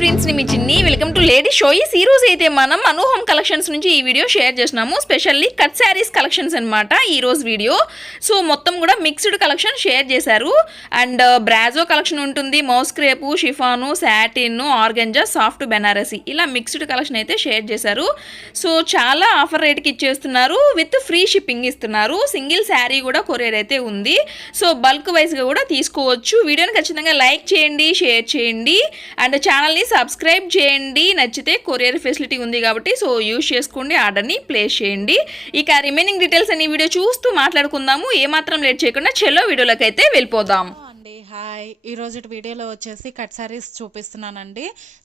ఫ్రెండ్స్ని మీ చిన్ని. Welcome to lady షోయిస్ ఈ రోజు అయితే మనం అనుహోమ్ కలెక్షన్స్ నుంచి ఈ వీడియో షేర్ చేసినాము స్పెషల్లీ కట్ శారీస్ కలెక్షన్స్ అనమాట ఈ రోజు వీడియో సో మొత్తం కూడా మిక్స్డ్ కలెక్షన్ షేర్ చేశారు. అండ్ బ్రాజో కలెక్షన్ ఉంటుంది. Moss crepe chiffon satin organza soft Banarasi ఇలా మిక్స్డ్ కలెక్షన్ అయితే షేర్ చేశారు. సో చాలా ఆఫర్ రేట్కి ఇచ్చేస్తున్నారు. విత్ ఫ్రీ షిప్పింగ్ ఇస్తున్నారు. సింగిల్ శారీ కూడా కొరియర్ అయితే ఉంది. సో బల్క్ వైజ్గా కూడా తీసుకోవచ్చు. వీడియోని ఖచ్చితంగా లైక్ చేయండి షేర్ చేయండి. అండ్ ఛానల్ని సబ్స్క్రైబ్ చేయండి. నచ్చితే కొరియర్ ఫెసిలిటీ ఉంది కాబట్టి సో యూజ్ చేసుకోండి ఆర్డర్ని ప్లేస్ చేయండి. ఇక రిమైనింగ్ డీటెయిల్స్ అనే వీడియో చూస్తూ మాట్లాడుకుందాము. ఏమాత్రం లేట్ చేయకుండా చెల్లో వీడియోలోకి అయితే వెళ్ళిపోదాం. హాయ్. ఈ రోజు వీడియోలో వచ్చేసి కట్ శారీస్ చూపిస్తున్నానండి.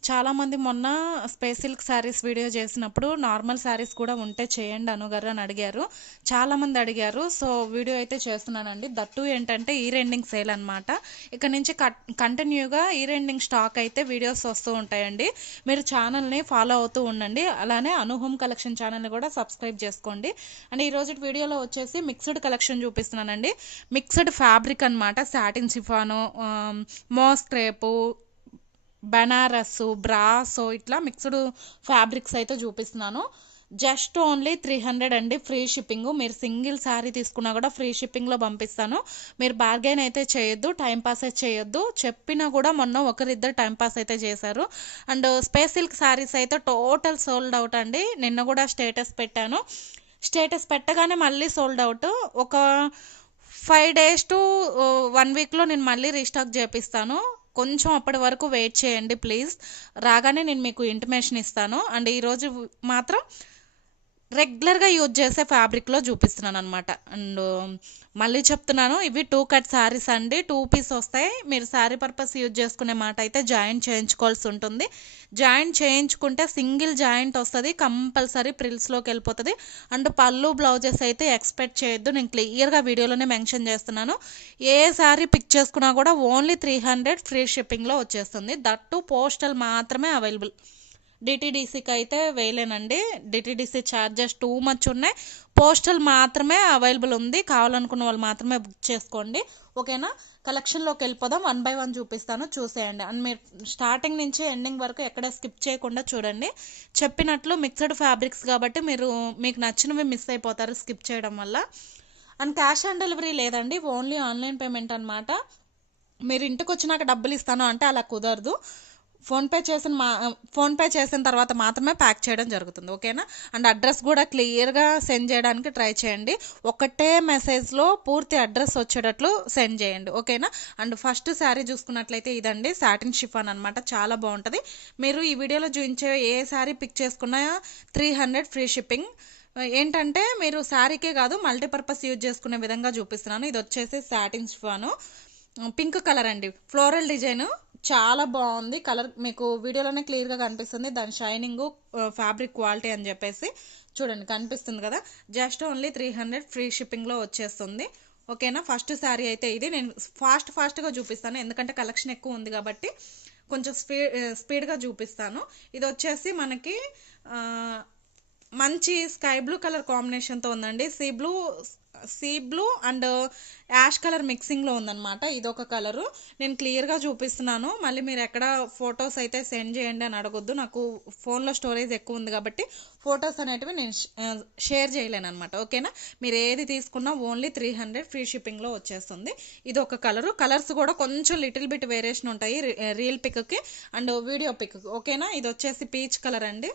చాలామంది మొన్న స్పేస్ సిల్క్ శారీస్ వీడియో చేసినప్పుడు నార్మల్ శారీస్ కూడా ఉంటే చేయండి అనుగారు అని అడిగారు. చాలామంది అడిగారు. సో వీడియో అయితే చేస్తున్నానండి. దట్టు ఏంటంటే ఈ రెండింగ్ సేల్ అనమాట ఇక్కడ నుంచి కట్ కంటిన్యూగా ఈ రెండింగ్ స్టాక్ అయితే వీడియోస్ వస్తూ ఉంటాయండి. మీరు ఛానల్ని ఫాలో అవుతూ ఉండండి. అలానే అనుహోమ్ కలెక్షన్ ఛానల్ని కూడా సబ్స్క్రైబ్ చేసుకోండి. అండ్ ఈ రోజు వీడియోలో వచ్చేసి మిక్స్డ్ కలెక్షన్ చూపిస్తున్నానండి. మిక్స్డ్ ఫ్యాబ్రిక్ అనమాట satin chiffon moss crepe Banaras brasso ఇట్లా మిక్స్డ్ ఫ్యాబ్రిక్స్ అయితే చూపిస్తున్నాను. జస్ట్ ఓన్లీ త్రీ హండ్రెడ్ అండి ఫ్రీ షిప్పింగ్. మీరు సింగిల్ శారీ తీసుకున్నా కూడా ఫ్రీ షిప్పింగ్లో పంపిస్తాను. మీరు బార్గెన్ అయితే చేయొద్దు టైంపాస్ అయితే చేయొద్దు. చెప్పినా కూడా మొన్న ఒకరిద్దరు టైంపాస్ అయితే చేశారు. అండ్ స్పేస్ సిల్క్ శారీస్ అయితే టోటల్ సోల్డ్ అవుట్ అండి. నిన్న కూడా స్టేటస్ పెట్టాను. స్టేటస్ పెట్టగానే మళ్ళీ సోల్డ్ అవుట్. ఒక ఫైవ్ డేస్ టు వన్ వీక్లో నేను మళ్ళీ రీస్టాక్ చేపిస్తాను. కొంచెం అప్పటి వరకు వెయిట్ చేయండి ప్లీజ్. రాగానే నేను మీకు ఇంటిమేషన్ ఇస్తాను. అండ్ ఈరోజు మాత్రం రెగ్యులర్గా యూజ్ చేసే ఫ్యాబ్రిక్లో చూపిస్తున్నాను అనమాట అండ్ మళ్ళీ చెప్తున్నాను ఇవి టూ కట్ శారీస్ అండి. టూ పీస్ వస్తాయి. మీరు శారీ పర్పస్ యూజ్ చేసుకునే మాట అయితే జాయింట్ చేయించుకోవాల్సి ఉంటుంది. జాయింట్ చేయించుకుంటే సింగిల్ జాయింట్ వస్తుంది కంపల్సరీ ప్రిల్స్లోకి వెళ్ళిపోతుంది. అండ్ పళ్ళు బ్లౌజెస్ అయితే ఎక్స్పెక్ట్ చేయొద్దు. నేను క్లియర్గా వీడియోలోనే మెన్షన్ చేస్తున్నాను. ఏ శారీ పిక్ చేసుకున్నా కూడా ఓన్లీ త్రీ హండ్రెడ్ ఫ్రీ షిప్పింగ్లో వచ్చేస్తుంది. దట్టు పోస్టల్ మాత్రమే అవైలబుల్. డిటీడీసీకి అయితే వేయలేనండి. డిటీడీసీ ఛార్జెస్ టూ మచ్ ఉన్నాయి. పోస్టల్ మాత్రమే అవైలబుల్ ఉంది. కావాలనుకున్న వాళ్ళు మాత్రమే బుక్ చేసుకోండి. ఓకేనా? కలెక్షన్లోకి వెళ్ళిపోదాం. వన్ బై వన్ చూపిస్తాను. చూసేయండి. అండ్ మీరు స్టార్టింగ్ నుంచి ఎండింగ్ వరకు ఎక్కడ స్కిప్ చేయకుండా చూడండి. చెప్పినట్లు మిక్స్డ్ ఫ్యాబ్రిక్స్ కాబట్టి మీరు మీకు నచ్చినవి మిస్ అయిపోతారు స్కిప్ చేయడం వల్ల. అండ్ క్యాష్ ఆన్ డెలివరీ లేదండి. ఓన్లీ ఆన్లైన్ పేమెంట్ అనమాట మీరు ఇంటికి వచ్చినాక డబ్బులు ఇస్తాను అంటే అలా కుదరదు. ఫోన్పే చేసిన మా ఫోన్పే చేసిన తర్వాత మాత్రమే ప్యాక్ చేయడం జరుగుతుంది ఓకేనా? అండ్ అడ్రస్ కూడా క్లియర్గా సెండ్ చేయడానికి ట్రై చేయండి. ఒకటే మెసేజ్లో పూర్తి అడ్రస్ వచ్చేటట్లు సెండ్ చేయండి ఓకేనా? అండ్ ఫస్ట్ శారీ చూసుకున్నట్లయితే ఇదండి సాటిన్ షిఫాన్ అనమాట చాలా బాగుంటుంది. మీరు ఈ వీడియోలో చూపించే ఏ శారీ పిక్ చేసుకున్నా త్రీ హండ్రెడ్ ఫ్రీ షిప్పింగ్. ఏంటంటే మీరు శారీకే కాదు మల్టీపర్పస్ యూజ్ చేసుకునే విధంగా చూపిస్తున్నాను. ఇది వచ్చేసి సాటిన్ షిఫాను. పింక్ కలర్ అండి. ఫ్లోరల్ డిజైన్ చాలా బాగుంది. కలర్ మీకు వీడియోలోనే క్లియర్గా కనిపిస్తుంది. దాని షైనింగ్ ఫ్యాబ్రిక్ క్వాలిటీ అని చెప్పేసి చూడండి కనిపిస్తుంది కదా. Just only three hundred free షిప్పింగ్లో వచ్చేస్తుంది. ఓకేనా? ఫస్ట్ శారీ అయితే ఇది. నేను ఫాస్ట్ ఫాస్ట్గా చూపిస్తాను. ఎందుకంటే కలెక్షన్ ఎక్కువ ఉంది కాబట్టి కొంచెం స్పీడ్ స్పీడ్గా చూపిస్తాను. ఇది వచ్చేసి మనకి మంచి స్కై బ్లూ కలర్ కాంబినేషన్తో ఉందండి. Sea blue sea blue and ash colour మిక్సింగ్లో ఉందన్నమాట. ఇది ఒక కలరు. నేను క్లియర్గా చూపిస్తున్నాను. మళ్ళీ మీరు ఎక్కడ ఫొటోస్ అయితే సెండ్ చేయండి అని అడగొద్దు. నాకు ఫోన్లో స్టోరేజ్ ఎక్కువ ఉంది కాబట్టి ఫొటోస్ అనేటివి నేను షేర్ చేయలేను అనమాట ఓకేనా? మీరు ఏది తీసుకున్నా ఓన్లీ త్రీ హండ్రెడ్ ఫ్రీ షిప్పింగ్లో వచ్చేస్తుంది. ఇది ఒక కలరు. కలర్స్ కూడా కొంచెం లిటిల్ బిట్ వేరియేషన్ ఉంటాయి. రీల్ పిక్కి అండ్ వీడియో పిక్ ఓకేనా? ఇది వచ్చేసి పీచ్ కలర్ అండి.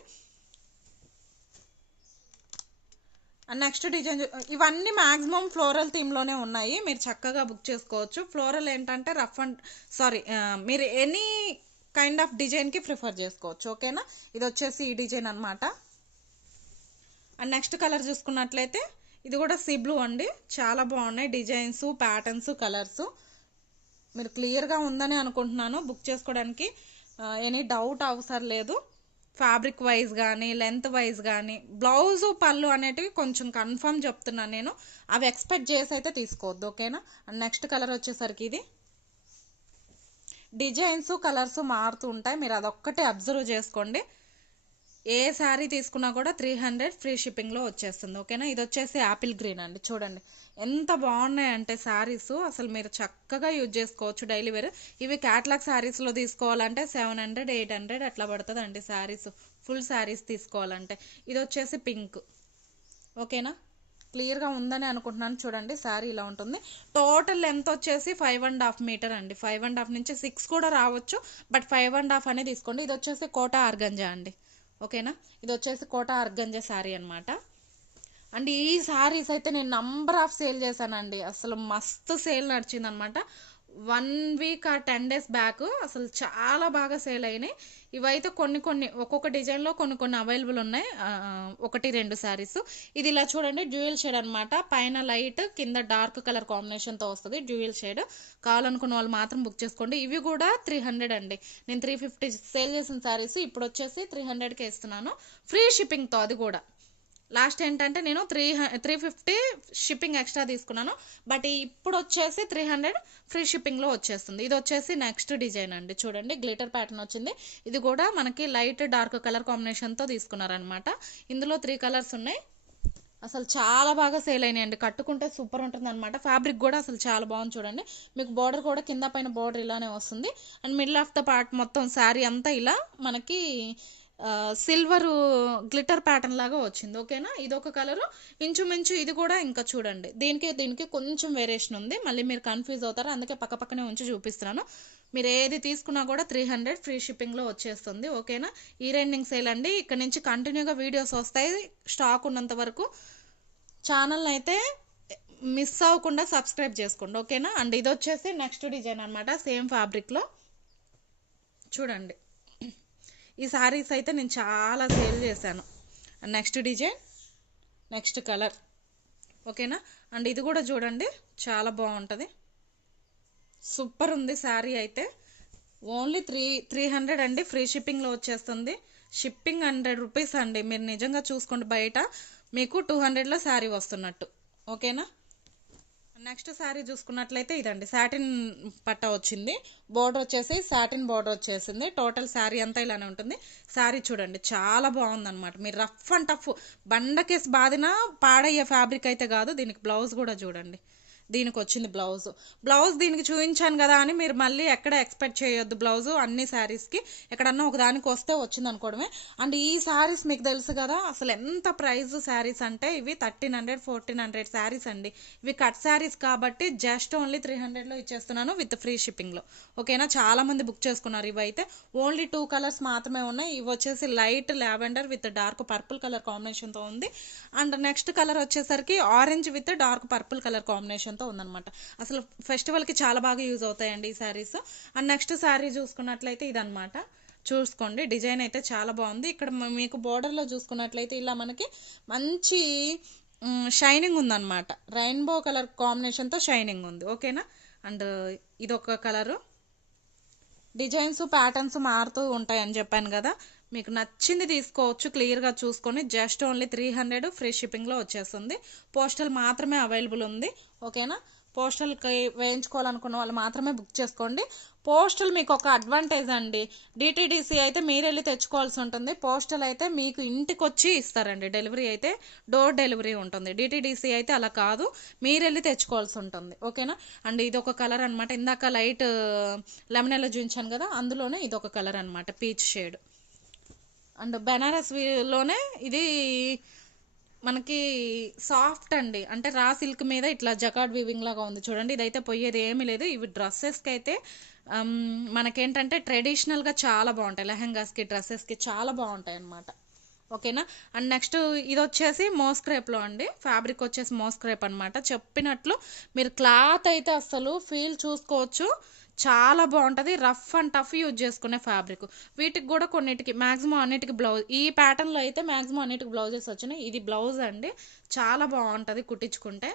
నెక్స్ట్ డిజైన్ ఇవన్నీ మ్యాక్సిమం ఫ్లోరల్ థీమ్లోనే ఉన్నాయి. మీరు చక్కగా బుక్ చేసుకోవచ్చు. ఫ్లోరల్ ఏంటంటే రఫ్ అండ్ సారీ మీరు ఎనీ కైండ్ ఆఫ్ డిజైన్కి ప్రిఫర్ చేసుకోవచ్చు. ఓకేనా ఇది వచ్చేసి ఈ డిజైన్ అనమాట అండ్ నెక్స్ట్ కలర్ చూసుకున్నట్లయితే ఇది కూడా సీ బ్లూ అండి. చాలా బాగున్నాయి డిజైన్స్ ప్యాటర్న్స్ కలర్స్ మీరు క్లియర్గా ఉందని అనుకుంటున్నాను. బుక్ చేసుకోవడానికి ఎనీ డౌట్ అవసరం లేదు. ఫ్యాబ్రిక్ వైజ్ కానీ లెంత్ వైజ్ కానీ బ్లౌజు పళ్ళు అనేటివి కొంచెం కన్ఫర్మ్ చెప్తున్నాను నేను. అవి ఎక్స్పెక్ట్ చేసి అయితే తీసుకోవద్దు ఓకేనా నెక్స్ట్ కలర్ వచ్చేసరికి ఇది. డిజైన్స్ కలర్స్ మారుతూ ఉంటాయి. మీరు అదొక్కటే అబ్జర్వ్ చేసుకోండి. ఏ శారీ తీసుకున్నా కూడా త్రీ హండ్రెడ్ ఫ్రీ షిప్పింగ్లో వచ్చేస్తుంది ఓకేనా ఇది వచ్చేసి యాపిల్ గ్రీన్ అండి చూడండి. ఎంత బాగున్నాయి అంటే శారీస్. అసలు మీరు చక్కగా యూజ్ చేసుకోవచ్చు డైలీ వేర్. ఇవి క్యాట్లాగ్ శారీస్లో తీసుకోవాలంటే సెవెన్ హండ్రెడ్ ఎయిట్ హండ్రెడ్ అట్లా పడుతుంది అండి శారీస్. ఫుల్ శారీస్ తీసుకోవాలంటే. ఇది వచ్చేసి పింక్. ఓకేనా? క్లియర్గా ఉందని అనుకుంటున్నాను. చూడండి శారీ ఇలా ఉంటుంది. టోటల్ లెంత్ వచ్చేసి ఫైవ్ అండ్ హాఫ్ మీటర్ అండి. ఫైవ్ అండ్ హాఫ్ నుంచి సిక్స్ కూడా రావచ్చు. బట్ ఫైవ్ అండ్ హాఫ్ అనేది తీసుకోండి. ఇది వచ్చేసి కోట ఆర్గంజా అండి. ఓకేనా? ఇది వచ్చేసి కోట ఆర్గంజా శారీ అనమాట అండ్ ఈ శారీస్ అయితే నేను నంబర్ ఆఫ్ సేల్ చేశానండి. అసలు మస్తు సేల్ నడిచింది అనమాట వన్ వీక్ ఆ టెన్ డేస్ బ్యాక్ అసలు చాలా బాగా సేల్ అయినాయి. ఇవైతే కొన్ని కొన్ని ఒక్కొక్క డిజైన్లో కొన్ని కొన్ని అవైలబుల్ ఉన్నాయి. ఒకటి రెండు శారీస్ ఇది ఇలా చూడండి డ్యూయల్ షేడ్ అనమాట. పైన లైట్ కింద డార్క్ కలర్ కాంబినేషన్తో వస్తుంది డ్యూయల్ షేడ్. కావాలనుకున్న వాళ్ళు మాత్రం బుక్ చేసుకోండి. ఇవి కూడా త్రీ హండ్రెడ్ అండి. నేను త్రీ ఫిఫ్టీ సేల్ చేసిన శారీస్ ఇప్పుడు వచ్చేసి త్రీ హండ్రెడ్కి ఇస్తున్నాను. ఫ్రీ షిప్పింగ్తో అది కూడా. లాస్ట్ ఏంటంటే నేను three three fifty shipping extra తీసుకున్నాను. బట్ ఇప్పుడు వచ్చేసి త్రీ హండ్రెడ్ ఫ్రీ షిప్పింగ్లో వచ్చేస్తుంది. ఇది వచ్చేసి నెక్స్ట్ డిజైన్ అండి. చూడండి గ్లిటర్ ప్యాటర్న్ వచ్చింది. ఇది కూడా మనకి లైట్ డార్క్ కలర్ కాంబినేషన్తో తీసుకున్నారనమాట ఇందులో త్రీ కలర్స్ ఉన్నాయి. అసలు చాలా బాగా సేల్ అయినాయండి. కట్టుకుంటే సూపర్ ఉంటుంది అనమాట ఫ్యాబ్రిక్ కూడా అసలు చాలా బాగుంది చూడండి. మీకు బార్డర్ కూడా కింద పైన బార్డర్ ఇలానే వస్తుంది. And middle of the part మొత్తం శారీ అంతా ఇలా మనకి సిల్వర్ గ్లిటర్ ప్యాటర్న్ లాగా వచ్చింది ఓకేనా? ఇది ఒక కలరు ఇంచుమించు ఇది కూడా ఇంకా చూడండి. దీనికి దీనికి కొంచెం వేరియేషన్ ఉంది. మళ్ళీ మీరు కన్ఫ్యూజ్ అవుతారు. అందుకే పక్క పక్కనే ఉంచి చూపిస్తున్నాను. మీరు ఏది తీసుకున్నా కూడా త్రీ హండ్రెడ్ ఫ్రీ షిప్పింగ్లో వచ్చేస్తుంది ఓకేనా? ఈ రెండింగ్ సేల్ అండి. ఇక్కడ నుంచి కంటిన్యూగా వీడియోస్ వస్తాయి. స్టాక్ ఉన్నంత వరకు. ఛానల్ అయితే మిస్ అవ్వకుండా సబ్స్క్రైబ్ చేసుకోండి ఓకేనా? అండ్ ఇది వచ్చేసి నెక్స్ట్ డిజైన్ అనమాట సేమ్ ఫ్యాబ్రిక్లో చూడండి. ఈ శారీస్ అయితే నేను చాలా సేల్ చేశాను. నెక్స్ట్ డిజైన్ నెక్స్ట్ కలర్ ఓకేనా అండ్ ఇది కూడా చూడండి చాలా బాగుంటుంది. సూపర్ ఉంది శారీ అయితే. ఓన్లీ త్రీ త్రీ హండ్రెడ్ అండి ఫ్రీ షిప్పింగ్లో వచ్చేస్తుంది. షిప్పింగ్ హండ్రెడ్ రూపీస్ అండి. మీరు నిజంగా చూసుకోండి బయట మీకు టూ హండ్రెడ్లో శారీ వస్తున్నట్టు. ఓకేనా నెక్స్ట్ శారీ చూసుకున్నట్లయితే ఇదండి. సాటిన్ పట్ట వచ్చింది. బోర్డర్ వచ్చేసి సాటిన్ బోర్డర్ వచ్చేసింది. టోటల్ శారీ అంతా ఇలానే ఉంటుంది. శారీ చూడండి చాలా బాగుందనమాట మీరు రఫ్ అండ్ టఫ్ బండకేసి బాదిన పాడయ్యే ఫ్యాబ్రిక్ అయితే కాదు దీనికి బ్లౌజ్ కూడా చూడండి. దీనికి వచ్చింది బ్లౌజ్. బ్లౌజ్ దీనికి చూపించాను కదా అని మీరు మళ్ళీ ఎక్కడ ఎక్స్పెక్ట్ చేయొద్దు బ్లౌజ్ అన్ని శారీస్కి ఎక్కడన్నా ఒక దానికి వస్తే వచ్చింది అనుకోవడమే. అండ్ ఈ శారీస్ మీకు తెలుసు కదా అసలు ఎంత ప్రైస్ శారీస్ అంటే ఇవి thirteen hundred fourteen hundred sarees అండి. ఇవి కట్ శారీస్ కాబట్టి జస్ట్ ఓన్లీ త్రీ హండ్రెడ్లో ఇచ్చేస్తున్నాను విత్ ఫ్రీ షిప్పింగ్లో ఓకేనా? చాలామంది బుక్ చేసుకున్నారు ఇవి అయితే ఓన్లీ టూ కలర్స్ మాత్రమే ఉన్నాయి. ఇవి వచ్చేసి light lavender with dark purple colour కాంబినేషన్తో ఉంది. అండ్ నెక్స్ట్ కలర్ వచ్చేసరికి orange with dark purple colour కాంబినేషన్తో ఉందన్నమాట. అసలు ఫెస్టివల్కి చాలా బాగా యూజ్ అవుతాయండి ఈ శారీస్. అండ్ నెక్స్ట్ శారీ చూసుకున్నట్లయితే ఇదనమాట చూసుకోండి డిజైన్ అయితే చాలా బాగుంది. ఇక్కడ మీకు బోర్డర్లో చూసుకున్నట్లయితే ఇలా మనకి మంచి షైనింగ్ ఉందన్నమాట. రెయిన్బో కలర్ కాంబినేషన్తో షైనింగ్ ఉంది. ఓకేనా? అండ్ ఇదొక కలరు. డిజైన్స్ ప్యాటర్న్స్ మారుతూ ఉంటాయని చెప్పాను కదా. మీకు నచ్చింది తీసుకోవచ్చు క్లియర్గా చూసుకొని just only three hundred free షిప్పింగ్లో వచ్చేస్తుంది. పోస్టల్ మాత్రమే అవైలబుల్ ఉంది ఓకేనా పోస్టల్కి వేయించుకోవాలనుకున్న వాళ్ళు మాత్రమే బుక్ చేసుకోండి. పోస్టల్ మీకు ఒక అడ్వాంటేజ్ అండి. డిటీడీసీ అయితే మీరు వెళ్ళి తెచ్చుకోవాల్సి ఉంటుంది. పోస్టల్ అయితే మీకు ఇంటికి వచ్చి ఇస్తారండి. డెలివరీ అయితే డోర్ డెలివరీ ఉంటుంది. డిటీడీసీ అయితే అలా కాదు. మీరు వెళ్ళి తెచ్చుకోవాల్సి ఉంటుంది ఓకేనా అండ్ ఇది ఒక కలర్ అనమాట ఇందాక లైట్ లెమన్ ఎలా చూపించాను కదా అందులోనే ఇది ఒక కలర్ అనమాట పీచ్ షేడ్ అండ్ బెనారస్లోనే ఇది మనకి సాఫ్ట్ అండి. అంటే రా సిల్క్ మీద ఇట్లా జకాడ్ వీవింగ్ లాగా ఉంది చూడండి. ఇదైతే పోయేది ఏమీ లేదు. ఇవి డ్రెస్సెస్కి అయితే మనకేంటంటే ట్రెడిషనల్గా చాలా బాగుంటాయి. లెహెంగాస్కి డ్రెస్సెస్కి చాలా బాగుంటాయి అన్నమాట. ఓకేనా? అండ్ నెక్స్ట్ ఇది వచ్చేసి మోస్క్రేప్లో అండి. ఫ్యాబ్రిక్ వచ్చేసి మోస్క్రేప్ అనమాట చెప్పినట్లు మీరు క్లాత్ అయితే అసలు ఫీల్ చూసుకోవచ్చు. చాలా బాగుంటుంది. రఫ్ అండ్ టఫ్ యూజ్ చేసుకునే ఫ్యాబ్రిక్. వీటికి కూడా కొన్నిటికి మ్యాక్సిమం అన్నిటికి బ్లౌజ్ ఈ ప్యాటర్న్లో అయితే మ్యాక్సిమం అన్నిటికి బ్లౌజెస్ వచ్చినాయి. ఇది బ్లౌజ్ అండి. చాలా బాగుంటుంది కుట్టించుకుంటే.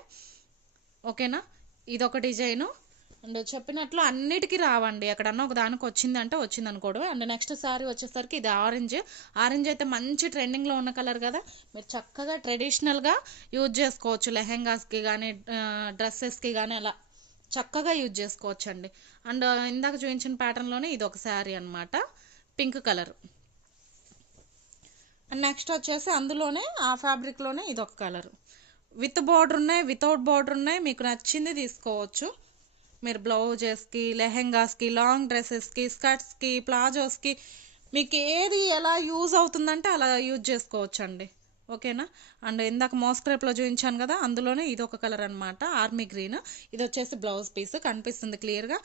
ఓకేనా? ఇదొక డిజైను. అండ్ చెప్పినట్లు అన్నిటికీ రావండి. ఎక్కడన్నా ఒక దానికి వచ్చింది అంటే వచ్చింది అనుకోవడం అండ్ నెక్స్ట్ సారీ వచ్చేసరికి ఇది ఆరెంజ్. ఆరెంజ్ అయితే మంచి ట్రెండింగ్లో ఉన్న కలర్ కదా. మీరు చక్కగా ట్రెడిషనల్గా యూజ్ చేసుకోవచ్చు. లెహెంగాస్కి కానీ డ్రెస్సెస్కి కానీ అలా చక్కగా యూజ్ చేసుకోవచ్చు అండి అండ్ ఇందాక చూపించిన ప్యాటర్న్లోనే ఇది ఒక శారీ అనమాట పింక్ కలర్. అండ్ నెక్స్ట్ వచ్చేసి అందులోనే ఆ ఫ్యాబ్రిక్లోనే ఇది ఒక కలర్. విత్ బార్డర్ ఉన్నాయి వితౌట్ బార్డర్ ఉన్నాయి. మీకు నచ్చింది తీసుకోవచ్చు. మీరు బ్లౌజెస్కి లెహెంగాస్కి లాంగ్ డ్రెస్సెస్కి స్కర్ట్స్కి ప్లాజోస్కి మీకు ఏది ఎలా యూజ్ అవుతుందంటే అలా యూజ్ చేసుకోవచ్చు అండి ఓకేనా? అండ్ ఇందాక మోస్క్రేప్లో చూపించాను కదా అందులోనే ఇది ఒక కలర్ అనమాట ఆర్మీ గ్రీన్. ఇది వచ్చేసి బ్లౌజ్ పీస్ కనిపిస్తుంది క్లియర్గా.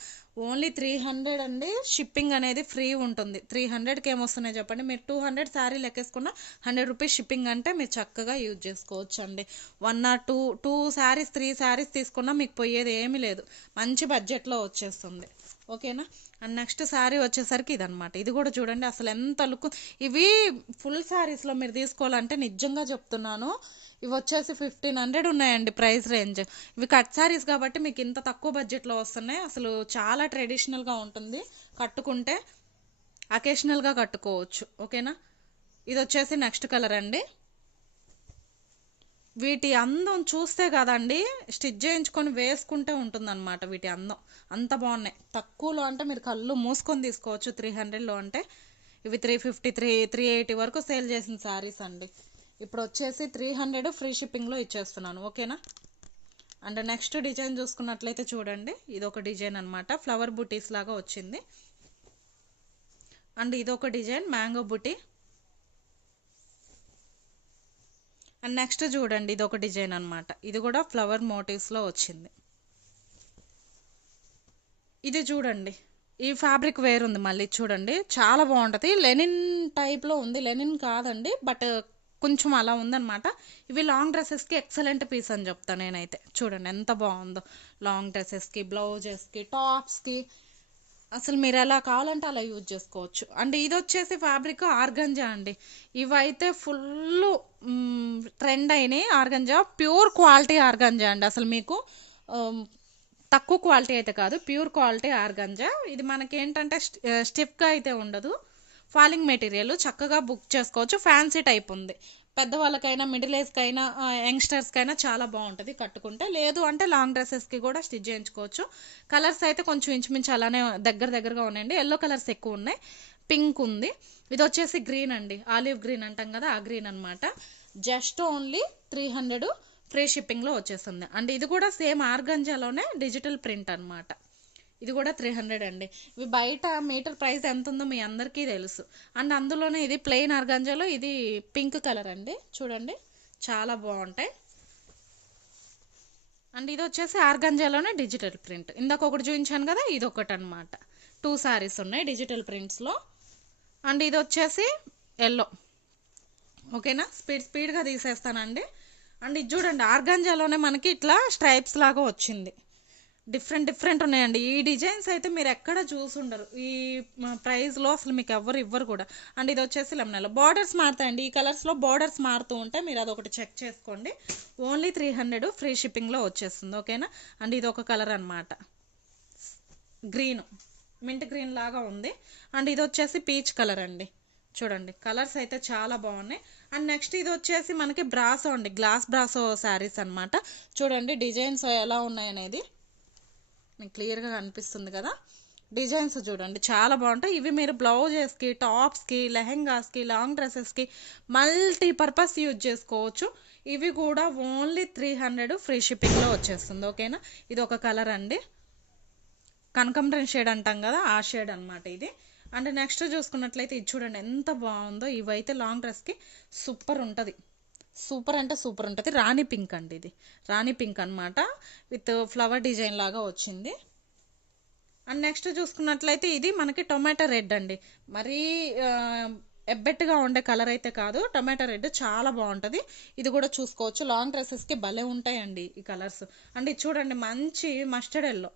ఓన్లీ త్రీ హండ్రెడ్ అండి. షిప్పింగ్ అనేది ఫ్రీ ఉంటుంది. త్రీ హండ్రెడ్కి ఏమొస్తున్నాయి చెప్పండి? మీరు టూ హండ్రెడ్ శారీ లెక్కేసుకున్న హండ్రెడ్ రూపీస్ షిప్పింగ్ అంటే మీరు చక్కగా యూజ్ చేసుకోవచ్చు అండి one or two two sarees three sarees తీసుకున్నా మీకు పోయేది ఏమీ లేదు. మంచి బడ్జెట్లో వచ్చేస్తుంది. ఓకేనా? అండ్ నెక్స్ట్ శారీ వచ్చేసరికి ఇదనమాట ఇది కూడా చూడండి అసలు ఎంత లుక్. ఇవి ఫుల్ శారీస్లో మీరు తీసుకోవాలంటే నిజంగా చెప్తున్నాను ఇవి వచ్చేసి ఫిఫ్టీన్ హండ్రెడ్ ఉన్నాయండి ప్రైస్ రేంజ్ ఇవి కట్ శారీస్ కాబట్టి మీకు ఇంత తక్కువ బడ్జెట్లో వస్తున్నాయి. అసలు చాలా ట్రెడిషనల్గా ఉంటుంది. కట్టుకుంటే అకేషనల్గా కట్టుకోవచ్చు. ఓకేనా ఇది వచ్చేసి నెక్స్ట్ కలర్ అండి. వీటి అందం చూస్తే కదండి స్టిచ్ చేయించుకొని వేసుకుంటే ఉంటుందన్నమాట వీటి అందం. అంత బాగున్నాయి. తక్కువలో అంటే మీరు కళ్ళు మూసుకొని తీసుకోవచ్చు త్రీ హండ్రెడ్లో అంటే. ఇవి three fifty three three eighty వరకు సేల్ చేసిన శారీస్ అండి. ఇప్పుడు వచ్చేసి త్రీ హండ్రెడ్ ఫ్రీ షిప్పింగ్లో ఇచ్చేస్తున్నాను. ఓకేనా? అండ్ నెక్స్ట్ డిజైన్ చూసుకున్నట్లయితే చూడండి. ఇది ఒక డిజైన్ అనమాట ఫ్లవర్ బుటీస్ లాగా వచ్చింది. అండ్ ఇది ఒక design mango buti and next చూడండి. ఇది ఒక డిజైన్ అనమాట ఇది కూడా ఫ్లవర్ మోటివ్స్లో వచ్చింది. ఇది చూడండి. ఈ ఫ్యాబ్రిక్ వేర్ ఉంది మళ్ళీ చూడండి. చాలా బాగుంటుంది. లెనిన్ టైప్లో ఉంది. లెనిన్ కాదండి బట్ కొంచెం అలా ఉందన్నమాట. ఇవి లాంగ్ డ్రెస్సెస్కి ఎక్సలెంట్ పీస్ అని చెప్తాను నేనైతే. చూడండి ఎంత బాగుందో. లాంగ్ డ్రెస్సెస్కి బ్లౌజెస్కి టాప్స్కి అసలు మీరు ఎలా కావాలంటే అలా యూజ్ చేసుకోవచ్చు. అండ్ ఇది వచ్చేసి ఫ్యాబ్రిక్ ఆర్గంజా అండి. ఇవైతే ఫుల్ ట్రెండ్ అయినాయి. ఆర్గంజా ప్యూర్ క్వాలిటీ ఆర్గంజా అండి. అసలు మీకు తక్కువ క్వాలిటీ అయితే కాదు ప్యూర్ క్వాలిటీ ఆర్గంజా. ఇది మనకి ఏంటంటే స్టిఫ్గా అయితే ఉండదు. ఫాలింగ్ మెటీరియల్ చక్కగా బుక్ చేసుకోవచ్చు. ఫ్యాన్సీ టైప్ ఉంది. పెద్దవాళ్ళకైనా మిడిల్ ఏజ్కైనా యంగ్స్టర్స్కైనా చాలా బాగుంటుంది కట్టుకుంటే. లేదు అంటే లాంగ్ డ్రెస్సెస్కి కూడా స్టిచ్ చేయించుకోవచ్చు. కలర్స్ అయితే కొంచెం ఇంచుమించు అలానే దగ్గర దగ్గరగా ఉన్నాయండి. ఎల్లో కలర్స్ ఎక్కువ ఉన్నాయి. పింక్ ఉంది. ఇది వచ్చేసి గ్రీన్ అండి. ఆలివ్ గ్రీన్ అంటాం కదా ఆ గ్రీన్ అనమాట just only three hundred free షిప్పింగ్లో వచ్చేస్తుంది. అండ్ ఇది కూడా సేమ్ ఆర్గంజాలోనే డిజిటల్ ప్రింట్ అనమాట ఇది కూడా త్రీ హండ్రెడ్ అండి. ఇవి బయట మీటర్ ప్రైస్ ఎంత ఉందో మీ అందరికీ తెలుసు. అండ్ అందులోనే ఇది ప్లెయిన్ ఆర్గంజాలో ఇది పింక్ కలర్ అండి. చూడండి చాలా బాగుంటాయి. అండ్ ఇది వచ్చేసి ఆర్గంజాలోనే డిజిటల్ ప్రింట్. ఇందాక ఒకటి చూపించాను కదా ఇది ఒకటి అనమాట టూ సారీస్ ఉన్నాయి డిజిటల్ ప్రింట్స్లో అండ్ ఇది వచ్చేసి ఎల్లో ఓకేనా? స్పీడ్ స్పీడ్గా తీసేస్తానండి. అండ్ ఇది చూడండి ఆర్గాంజాలోనే మనకి ఇట్లా స్ట్రైప్స్ లాగా వచ్చింది. డిఫరెంట్ డిఫరెంట్ ఉన్నాయండి. ఈ డిజైన్స్ అయితే మీరు ఎక్కడ చూసుండరు ఈ ప్రైస్లో అసలు మీకు ఎవ్వరు ఇవ్వరు కూడా. అండ్ ఇది వచ్చేసి లెమనల్. బార్డర్స్ మారుతాయండి. ఈ కలర్స్లో బార్డర్స్ మారుతూ ఉంటే మీరు అదొకటి చెక్ చేసుకోండి. ఓన్లీ త్రీ హండ్రెడ్ ఫ్రీ షిప్పింగ్లో వచ్చేస్తుంది. ఓకేనా అండ్ ఇది ఒక కలర్ అనమాట గ్రీన్ మింట్ గ్రీన్ లాగా ఉంది. అండ్ ఇది వచ్చేసి పీచ్ కలర్ అండి. చూడండి. కలర్స్ అయితే చాలా బాగున్నాయి. అండ్ నెక్స్ట్ ఇది వచ్చేసి మనకి బ్రాసో అండి గ్లాస్ బ్రాసో శారీస్ అన్నమాట. చూడండి డిజైన్స్ ఎలా ఉన్నాయనేది మీకు క్లియర్గా కనిపిస్తుంది కదా. డిజైన్స్ చూడండి చాలా బాగుంటాయి. ఇవి మీరు బ్లౌజెస్కి టాప్స్కి లెహెంగాస్కి లాంగ్ డ్రెస్సెస్కి మల్టీ పర్పస్ యూజ్ చేసుకోవచ్చు. ఇవి కూడా ఓన్లీ త్రీ హండ్రెడ్ ఫ్రీ షిప్పింగ్లో వచ్చేస్తుంది ఓకేనా? ఇది ఒక కలర్ అండి. కనకంబరం షేడ్ అంటాం కదా ఆ షేడ్ అనమాట ఇది. అండ్ నెక్స్ట్ చూసుకున్నట్లయితే ఇది చూడండి ఎంత బాగుందో. ఇవైతే లాంగ్ డ్రెస్కి సూపర్ ఉంటుంది. సూపర్ అంటే సూపర్ ఉంటుంది. రాణి పింక్ అండి ఇది. రాణి పింక్ అన్నమాట. విత్ ఫ్లవర్ డిజైన్ లాగా వచ్చింది. అండ్ నెక్స్ట్ చూసుకున్నట్లయితే ఇది మనకి టొమాటో రెడ్ అండి. మరీ ఎబ్బెట్టుగా ఉండే కలర్ అయితే కాదు. టొమాటో రెడ్ చాలా బాగుంటుంది. ఇది కూడా చూసుకోవచ్చు. లాంగ్ డ్రెస్సెస్కి భలే ఉంటాయండి ఈ కలర్స్ అండ్ ఇది చూడండి మంచి mustard yellow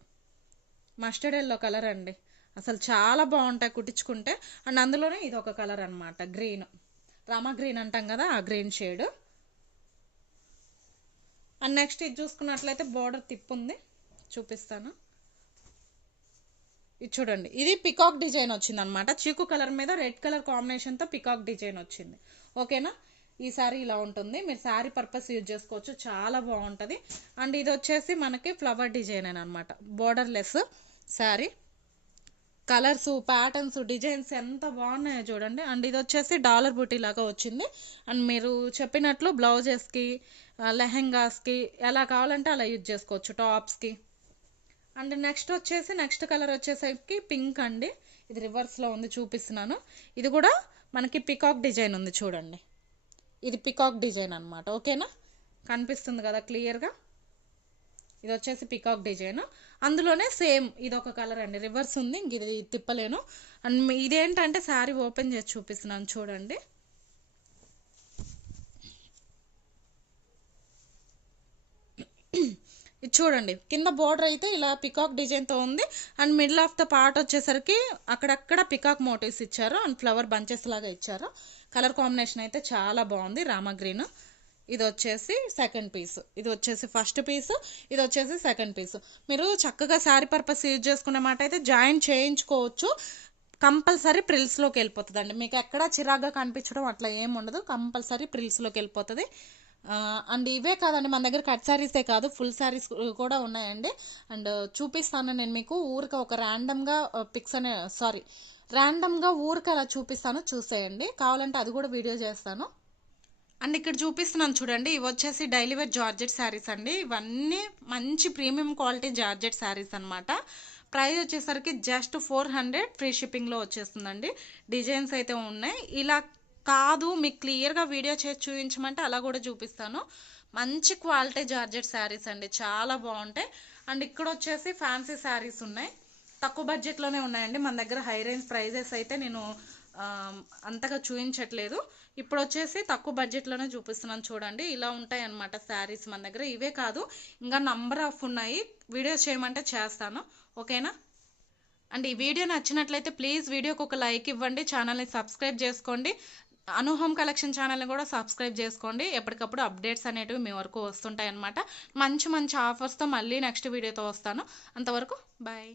mustard yellow colour అండి. అసలు చాలా బాగుంటాయి కుట్టించుకుంటే. అండ్ అందులోనే ఇది ఒక కలర్ అనమాట గ్రీన్. రామా గ్రీన్ అంటాం కదా ఆ గ్రీన్ షేడ్. అండ్ నెక్స్ట్ ఇది చూసుకున్నట్లయితే బార్డర్ తిప్పు ఉంది. చూపిస్తాను. ఇది చూడండి. ఇది పికాక్ డిజైన్ వచ్చింది అనమాట చీకు కలర్ మీద రెడ్ కలర్ కాంబినేషన్తో పికాక్ డిజైన్ వచ్చింది. ఓకేనా? ఈ సారీ ఇలా ఉంటుంది. మీరు శారీ పర్పస్ యూజ్ చేసుకోవచ్చు. చాలా బాగుంటుంది. అండ్ ఇది వచ్చేసి మనకి ఫ్లవర్ డిజైన్ అనమాట borderless saree colours patterns designs ఎంత బాగున్నాయో చూడండి. అండ్ ఇది వచ్చేసి డాలర్ బుటీ లాగా వచ్చింది. అండ్ మీరు చెప్పినట్లు బ్లౌజెస్కి లెహెంగాస్కి ఎలా కావాలంటే అలా యూజ్ చేసుకోవచ్చు టాప్స్కి. అండ్ నెక్స్ట్ వచ్చేసి నెక్స్ట్ కలర్ వచ్చేసరికి పింక్ అండి. ఇది రివర్స్లో ఉంది చూపిస్తున్నాను. ఇది కూడా మనకి పికాక్ డిజైన్ ఉంది చూడండి. ఇది పికాక్ డిజైన్ అనమాట ఓకేనా కనిపిస్తుంది కదా క్లియర్గా ఇది వచ్చేసి పికాక్ డిజైన్ అందులోనే సేమ్ ఇది ఒక కలర్ అండి. రివర్స్ ఉంది ఇంక ఇది తిప్పలేను. అండ్ ఇదేంటంటే శారీ ఓపెన్ చేసి చూపిస్తున్నాను చూడండి. ఇది చూడండి. కింద బోర్డర్ అయితే ఇలా పికాక్ డిజైన్తో ఉంది. And middle of the part వచ్చేసరికి అక్కడక్కడ పికాక్ మోటివ్స్ ఇచ్చారు. అండ్ ఫ్లవర్ బంచెస్ లాగా ఇచ్చారు. కలర్ కాంబినేషన్ అయితే చాలా బాగుంది. రామా గ్రీన్ ఇది వచ్చేసి సెకండ్ పీస్ ఇది వచ్చేసి ఫస్ట్ పీస్ ఇది వచ్చేసి సెకండ్ పీస్ మీరు చక్కగా శారీ పర్పస్ యూజ్ చేసుకునే మాట అయితే జాయిన్ చేయించుకోవచ్చు. కంపల్సరీ ప్రిల్స్లోకి వెళ్ళిపోతుంది అండి మీకు ఎక్కడ చిరాగ్గా కనిపించడం అట్లా ఏం ఉండదు. కంపల్సరీ ప్రిల్స్లోకి వెళ్ళిపోతుంది. అండ్ ఇవే కాదండి మన దగ్గర కట్ శారీసే కాదు ఫుల్ శారీస్ కూడా ఉన్నాయండి. అండ్ చూపిస్తాను నేను మీకు ఊరికి ఒక ర్యాండమ్గా పిక్స్ అనే సారీ ర్యాండమ్గా ఊరికి అలా చూపిస్తాను. చూసేయండి. కావాలంటే అది కూడా వీడియో చేస్తాను. అండ్ ఇక్కడ చూపిస్తున్నాను చూడండి ఇవి వచ్చేసి డైలీ వేర్ జార్జెట్ శారీస్ అండి. ఇవన్నీ మంచి ప్రీమియం క్వాలిటీ జార్జెట్ శారీస్ అనమాట ప్రైస్ వచ్చేసరికి జస్ట్ ఫోర్ హండ్రెడ్ ఫ్రీ షిప్పింగ్లో వచ్చేస్తుందండి. డిజైన్స్ అయితే ఉన్నాయి. ఇలా కాదు మీకు క్లియర్గా వీడియో చేసి చూపించమంటే అలా కూడా చూపిస్తాను. మంచి క్వాలిటీ జార్జెట్ శారీస్ అండి చాలా బాగుంటాయి. అండ్ ఇక్కడ వచ్చేసి ఫ్యాన్సీ శారీస్ ఉన్నాయి. తక్కువ బడ్జెట్లోనే ఉన్నాయండి. మన దగ్గర హై రేంజ్ ప్రైజెస్ అయితే నేను అంతగా చూపించట్లేదు ఇప్పుడు వచ్చేసి తక్కువ బడ్జెట్లోనే చూపిస్తున్నాను చూడండి. ఇలా ఉంటాయి అన్నమాట శారీస్ మన దగ్గర. ఇవే కాదు ఇంకా నంబర్ ఆఫ్ ఉన్నాయి. వీడియోస్ చేయమంటే చేస్తాను. ఓకేనా? అండ్ ఈ వీడియో నచ్చినట్లయితే ప్లీజ్ వీడియోకి ఒక లైక్ ఇవ్వండి. ఛానల్ని సబ్స్క్రైబ్ చేసుకోండి. అనుహోమ్ కలెక్షన్ ఛానల్ని కూడా సబ్స్క్రైబ్ చేసుకోండి. ఎప్పటికప్పుడు అప్డేట్స్ అనేటివి మీ వరకు వస్తుంటాయి అన్నమాట మంచి మంచి ఆఫర్స్తో మళ్ళీ నెక్స్ట్ వీడియోతో వస్తాను. అంతవరకు బాయ్